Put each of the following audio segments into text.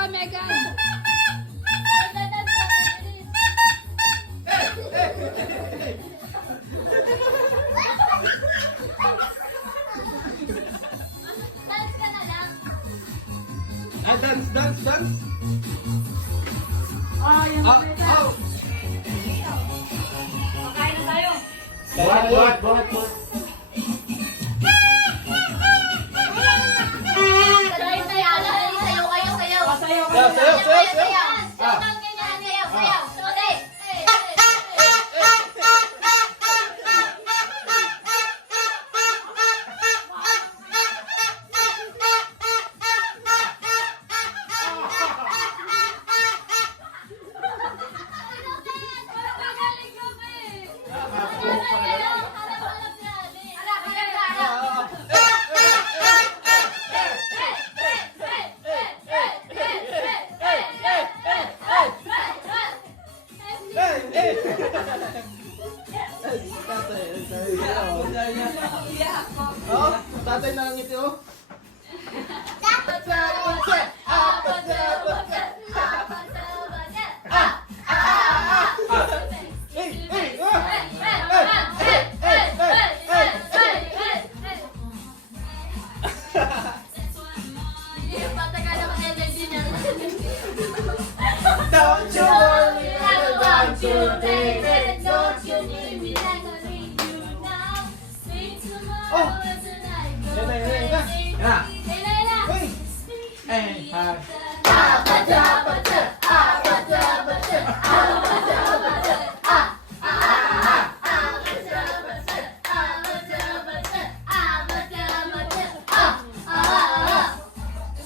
ka, Megan. Dance ka na lang. Ah, dance, dance, dance. Oh, yan Ah, ah. Makain na tayo. Buhat, buhat, buhat, buhat. Sayo, sayo, sayo kayo, sayo. Sayo ka. Sayo, sayo, sayo, sayo. Sayo kang ganyan, sayo, sayo. Okay. Oh, tatay nangangiti oh. Don't you worry, don't you take it, don't you need me like I need you now. Think tomorrow is the night. Yan na, yan na, yan na. Yan na. Uy. Eh, ha.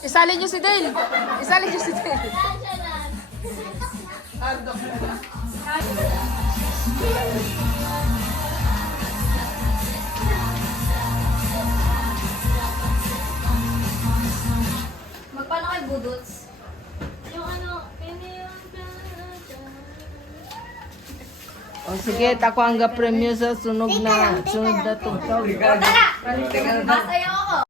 Isali niyo si Dale. Isali niyo si Dale. Andok na. Magpaano kayo budots? Yung ano, O sige, tako ang ga-premium sa sunog na. Sunod na tugtog. Tara! Basayo